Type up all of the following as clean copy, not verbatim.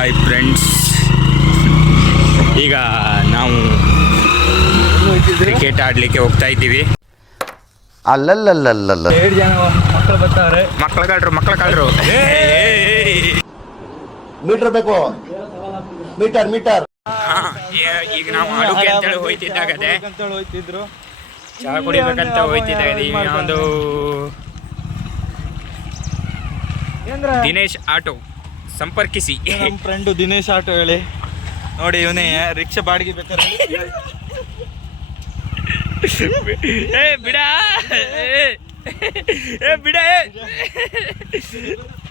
Hi friends, ಈಗ ನಾವು cricket ಆಡಲಿಕ್ಕೆ ಹೋಗ್ತಾ ಇದ್ದೀವಿ. ಅಲ್ಲಲ್ಲಲ್ಲಲ್ಲ 2 ಜನ ಮಕ್ಕಳು ಬರ್ತಾವ್ರೆ. ಮಕ್ಕಳ ಕಾಳ್ರು ಮೀಟರ್ ಬೇಕು, ಮೀಟರ್. ಈಗ ನಾವು ಆಡೋಕೆ ಅಂತೇಳಿ ಹೋಯ್ತಿದ್ದಾಗದೆ ಚಹಾ ಕುಡಿಬೇಕಂತ ಹೋಯ್ತಿದ್ದಾಗದೆ. ಈಗ ಒಂದು ದಿನೇಶ್ ಆಟೋ ಸಂಪರ್ಕಿಸಿ. ನಮ್ಮ ಫ್ರೆಂಡು ದಿನೇಶ್ ಆಟೋ ಹೇಳಿ ನೋಡಿ, ಇವನೇ ರಿಕ್ಷಾ ಬಾಡಿಗೆ ಬೇಕಾದ್ರೆ. ಬಿಡ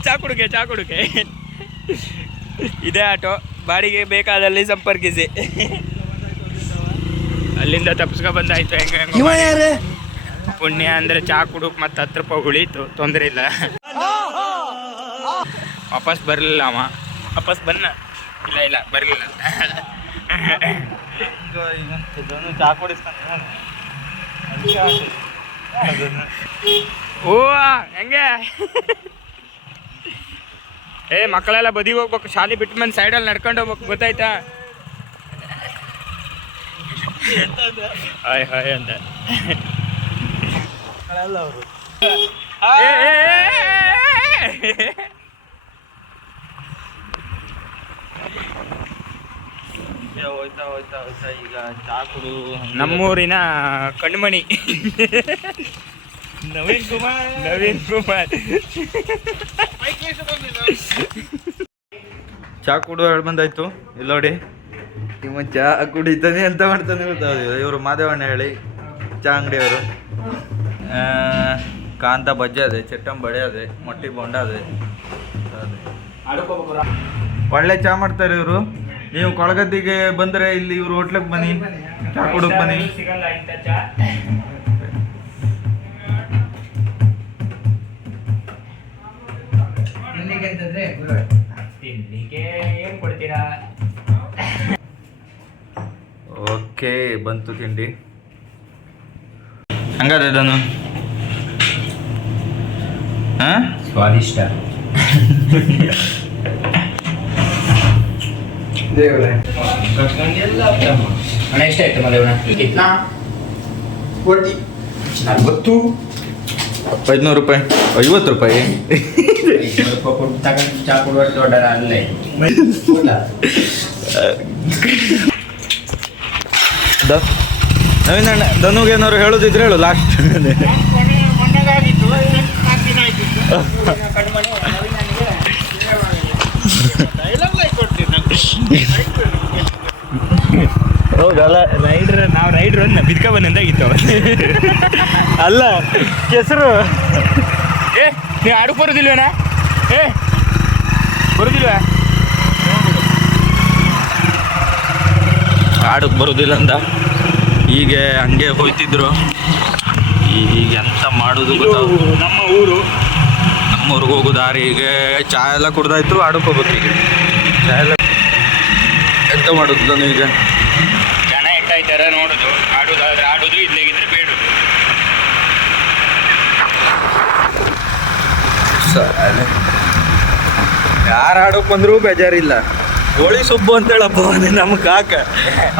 ಚಾ ಕುಡುಕೆ ಇದೇ ಆಟೋ, ಬಾಡಿಗೆ ಬೇಕಾದಲ್ಲಿ ಸಂಪರ್ಕಿಸಿ. ಅಲ್ಲಿಂದ ತಪ್ಪಿಸ್ಕೊ ಬಂದಾಯ್ತು. ಹೆಂಗ ಪುಣ್ಯ ಅಂದ್ರೆ ಚಾ ಕುಡುಕ್ ಮತ್ತೆ 10 ರೂಪಾಯಿ ಉಳೀತು, ತೊಂದರೆ ಇಲ್ಲ. ವಾಪಸ್ ಬರಲಿಲ್ಲ ಅವ, ವಾಪಸ್ ಬನ್ನ ಇಲ್ಲ ಬರಲಿಲ್ಲ. ಚಾ ಕುಡಿಸ್ತಾನೆ. ಓ ಹೆಂಗೆ ಮಕ್ಕಳೆಲ್ಲ ಬದಿಗೆ ಹೋಗ್ಬೇಕು, ಶಾಲೆ ಬಿಟ್ಟು ಬಂದು ಸೈಡಲ್ಲಿ ನಡ್ಕೊಂಡು ಹೋಗ್ಬೇಕು, ಗೊತ್ತಾಯ್ತಾ? ಹಾಯ್ ಅಂತ ಅವರು ಹೋಯ್ತಾ ಈಗ ಚಾ ಕುಡು. ನಮ್ಮೂರಿನ ಕಣ್ಮಣಿ ನವೀನ್ ಕುಮಾರ್ ಚಾ ಕುಡು ಹೇಳಿ ಬಂದಾಯ್ತು. ಇಲ್ಲಿ ನೋಡಿ, ಇವ ಚಾ ಕುಡಿತಾನೆ ಅಂತ ಮಾಡ್ತಾನೆ ಗೊತ್ತಾಗ. ಇವರು ಮಾದೇವಣ್ಣ ಹೇಳಿ ಚಾ ಅಂಗಡಿಯವರು. ಕಾಂತ ಬಜ್ಜಿ ಅದೇ, ಚಟ್ಟಂ ಬಡೆ ಅದೇ, ಮೊಟ್ಟಿ ಬೋಂಡ ಅದೇ. ಒಳ್ಳೆ ಚಾ ಮಾಡ್ತಾರೆ ಇವರು. ನೀವು ಕೊಳಗದ್ದಿಗೆ ಬಂದರೆ ಇಲ್ಲಿ ಇವ್ರು ಹೋಟ್ಲಿಗೆ ಬನ್ನಿ, ಚಾ ಕುಡಕ್ ಬನ್ನಿ. ಸಿಗಲ್ಲ ಇಂಥ ಚಾ. ತಿಂಡಿಗೆ ಏನ್ ಕೊಡ್ತೀರಾ? ಓಕೆ, ಬಂತು ತಿಂಡಿ. ಹಂಗಾದ್ರೆ ಅದನ್ನು ಸ್ವಾದಿಷ್ಟ. ಹಣ ಎಷ್ಟಾಯ್ತು ಮದೇವಣ್ಣ? 40 500 ರೂಪಾಯಿ, 50 ರೂಪಾಯಿ. ಕೊಟ್ಟು ತಗೊಂಡು ಚಾ ಕೊಡುವ ದೊಡ್ಡ ಅಲ್ಲೇ. ನವೀನಣ್ಣ, ಧನುಗೆ ಏನಾದ್ರು ಹೇಳೋದಿದ್ರೆ ಹೇಳು ಲಾಸ್ಟ್. ಹೌದಲ್ಲ, ನಾವು ರೈಡ್ರು ಬಿದ್ಕ ಬಂದಾಗಿತ್ತು. ಅಲ್ಲ ಕೆಸರು. ನೀವು ಆಡಕ್ಕೆ ಬರೋದಿಲ್ವೇನಾ? ಬರೋದಿಲ್ವಾ? ಆಡಕ್ಕೆ ಬರೋದಿಲ್ಲ ಅಂತ ಹೀಗೆ ಹಂಗೆ ಹೋಯ್ತಿದ್ರು. ಈಗ ಎಂತ ಮಾಡೋದು ಗೊತ್ತಾಗ. ನಮ್ಮೂರಿಗೆ ಹೋಗೋ ದಾರಿ ಈಗ ಚಾ ಎಲ್ಲ ಕುಡ್ದಾಯ್ತು, ಆಡಕ್ಕೆ ಹೋಗ್ಬೇಕು. ಈಗ ಚಾ ಎಲ್ಲ ಎಂತ ಮಾಡೋದು ನಾನು ಈಗ? ಜನ ಎಷ್ಟಾಯ್ತಾರ ನೋಡೋದು, ಆಡೋದಾದ್ರೆ ಆಡೋದು, ಇಲ್ಲೇಗಿದ್ರೆ ಬೇಡೋದು. ಯಾರು ಆಡೋಕೆ ಬಂದರೂ ಬೇಜಾರಿಲ್ಲ. ಹೋಳಿ ಸುಬ್ಬು ಅಂತ ಹೇಳಪ್ಪ ನಮ್ಮ ಕಾಕ,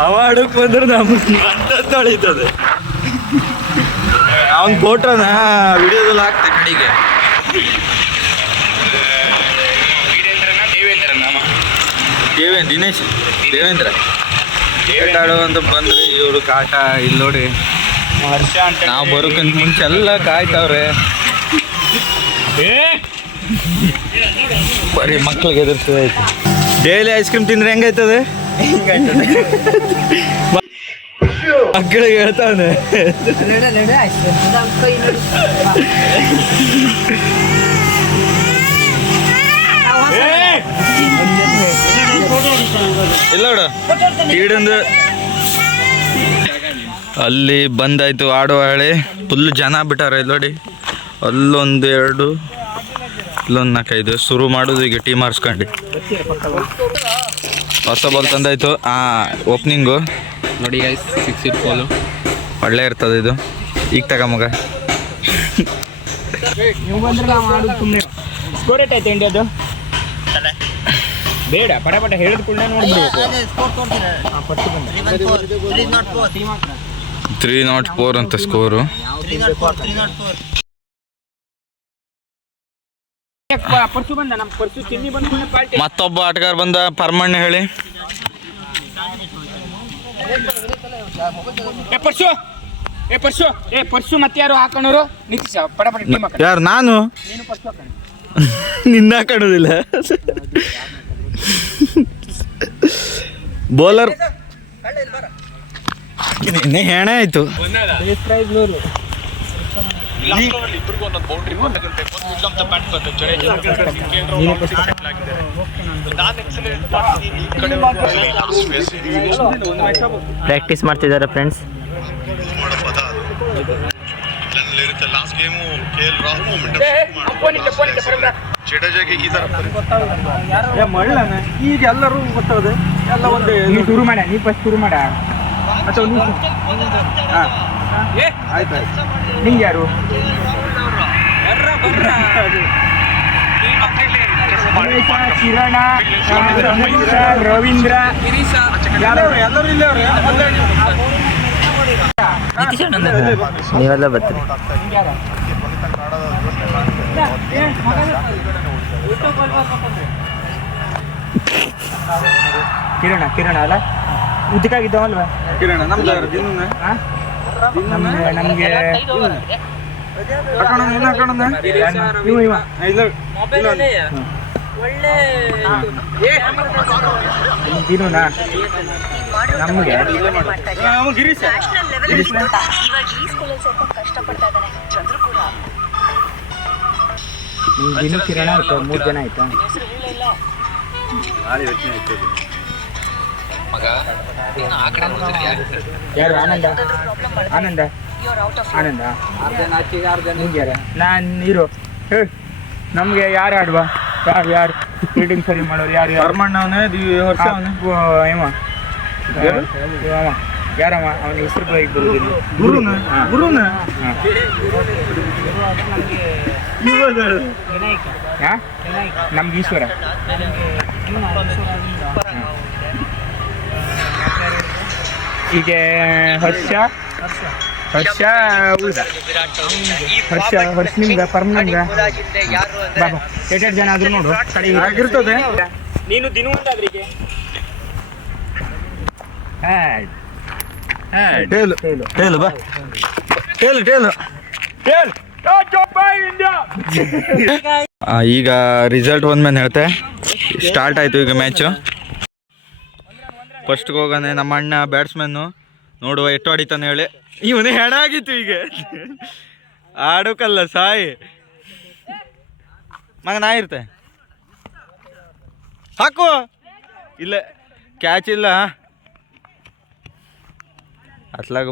ಅವ ಆಡೋಕೆ ಬಂದ್ರೆ ನಮ್ಗೆ ಅಂತ ತೊಳಿತದೆ. ಅವನ ಫೋಟೋನ ವಿಡಿಯೋದಲ್ಲಿ ಹಾಕ್ತೆ ಕಡೆಗೆ. ದೇವೇಂದ್ರ ಆಡೋ ಅಂತ ಬಂದ್ರೆ ಇವರು ಕಾಕ. ಇಲ್ಲಿ ನೋಡಿ, ವರ್ಷ ಅಂತ ನಾವು ಬರೋಕ್ಕಿಂತ ಮುಂಚೆ ಎಲ್ಲ ಕಾಯ್ತಾವ್ರೆ. ಬರೀ ಮಕ್ಳಿಗೆ ಎದುರಿಸೋದಾಯ್ತು. ಡೈಲಿ ಐಸ್ ಕ್ರೀಮ್ ತಿಂದ್ರೆ ಹೆಂಗಾಯ್ತದೆ? ಮಕ್ಕಳಿಗೆ ಹೇಳ್ತಾವನೆ. ಇಲ್ಲ ನೋಡು, ಈಡೊಂದು ಅಲ್ಲಿ ಬಂದಾಯ್ತು ಆಡುವ ಹೇಳಿ. ಫುಲ್ ಜನ ಬಿಟ್ಟಾರ. ಇಲ್ಲಿ ನೋಡಿ, ಅಲ್ಲೊಂದು 2, ಇಲ್ಲೊಂದು 4, 5 ಶುರು ಮಾಡೋದು ಈಗ. ಟೀಮ್ ಆರಿಸ್ಕೊಂಡು ಹೊಸ ಬಾಲ್ ತಂದಾಯ್ತು. ಓಪನಿಂಗು ನೋಡಿ, 6 ಫೀಟ್ ಬಾಲು ಒಳ್ಳೆ ಇರ್ತದೆ ಇದು. ಈಗ ತಗ ಮಗ. ನೀವು ಬಂದ್ರೆ ನಾವು ಮಾಡೋದು ಸುಮ್ಮನೆ. ಸ್ಕೋರ್ ಏಟಾಯ್ತು ಇಂಡಿಯಾದು? ಬೇಡ ಪಟ ಪಟ ಹೇಳಿದ ಕೂಡ ನೋಡ್ಬಿಡ್ಬೇಕು. ಹಾಂ, ಪರ್ಸು ಬಂದ 304 ಅಂತ ಸ್ಕೋರು. ಪರ್ಸು ಬಂದ, ನಮ್ಮ ಪರ್ಸು ಚಿನ್ನಿ ಬಂದು ಪಾಲ್ಟಿ. ಮತ್ತೊಬ್ಬ ಆಟಗಾರ ಬಂದ, ಪರ್ಮಣ್ಣ ಹೇಳಿ. ಪರ್ಸು ಮತ್ತೆ ಯಾರು ಹಾಕೋಣರು ನಿತೀಶ ಪಟ ಪಟ ಟೀಮ್ ಹಾಕೋಣ. ಯಾರು? ನಾನು ನೀನು ಪರ್ಸು ಹಾಕೋಣ. ನಿನ್ನ ಹಾಕೋದಿಲ್ಲ. ಬೌಲರ್ ಇನ್ನೇ ಹೆಣೆ ಆಯ್ತು. ಪ್ರಾಕ್ಟೀಸ್ ಮಾಡ್ತಿದ್ದಾರೆ ಫ್ರೆಂಡ್ಸ್. ಈಗ ಎಲ್ಲರೂ ಗೊತ್ತಾಗದೆ ಎಲ್ಲ ಒಂದೇ. ನೀ ಶುರು ಮಾಡ, ನೀ ಫಸ್ಟ್ ಶುರು ಮಾಡ. ಮತ್ತೆ ಒಂದು ಆಯ್ತು. ನಿಂಗೆ ಯಾರು? ಕಿರಣ, ರವೀಂದ್ರ, ಎಲ್ಲರೂ ಇಲ್ಲೇ ಅವ್ರೆ. ನೀವೆಲ್ಲ ಬರ್ತೀರಿ. ಕಿರಣ ಅಲ್ಲ, ಉದ್ದಕ್ಕಾಗಿದ್ದಾವಲ್ವಾ? ಕಿರಣ ನಮ್ದು ನಮ್ಗೆ ದಿನನಾ ನಮ್ಗೆ ಗಿರೀಶ್ ದಿನ ಕಿರಣ ಆಯ್ತು, 3 ಜನ ಆಯ್ತಾ? ಯಾರು? ಆನಂದ ನಿಂಗೆ ಯಾರ? ನಾನು ನೀರು. ನಮಗೆ ಯಾರು ಆಡುವ? ಯಾರು ಫೀಲ್ಡಿಂಗ್ ಸರಿ ಮಾಡೋರು? ಯಾರು? ಪರ್ಮಣ್ಣವನೇ ವರ್ಷ ಯಾರಮ್ಮ? ಅವನ ಹೆಸರು ಬರುದಿಲ್ಲ. ಗುರುನ ನಮ್ಗೆ ಈಶ್ವರ. ಈಗ ಹರ್ಷ ನಿಮ್ಗೆ ಪರ್ಮ ನಮ್ಗೆ ಬಾಬಾ 8 ಜನ ಆದ್ರೂ ನೋಡು ಕಡೆ ಆಗಿರ್ತದೆ. ನೀನು ದಿನ ಉಂಟಾದ್ರಿಗೆ ಹೇಳು ಬಾ, ಹೇಳು. ಈಗ ರಿಸಲ್ಟ್ ಒಂದ್ಮೇಲೆ ಹೇಳ್ತೆ. ಸ್ಟಾರ್ಟ್ ಆಯ್ತು ಈಗ ಮ್ಯಾಚು. ಫಸ್ಟ್ಗೆ ಹೋಗೋಣ ನಮ್ಮ ಅಣ್ಣ ಬ್ಯಾಟ್ಸ್ಮನ್ನು. ನೋಡುವ ಎಷ್ಟು ಹೊಡಿತಾನೆ ಹೇಳಿ. ಇವನೇ ಹೆಣ ಆಗಿತ್ತು ಈಗ. ಆಡೋಕಲ್ಲ ಸಾಯಿ ಮಗ. ನಾ ಇರ್ತೆ ಹಾಕು. ಇಲ್ಲ ಕ್ಯಾಚ್ ಇಲ್ಲ ಅತ್ಲಾಗ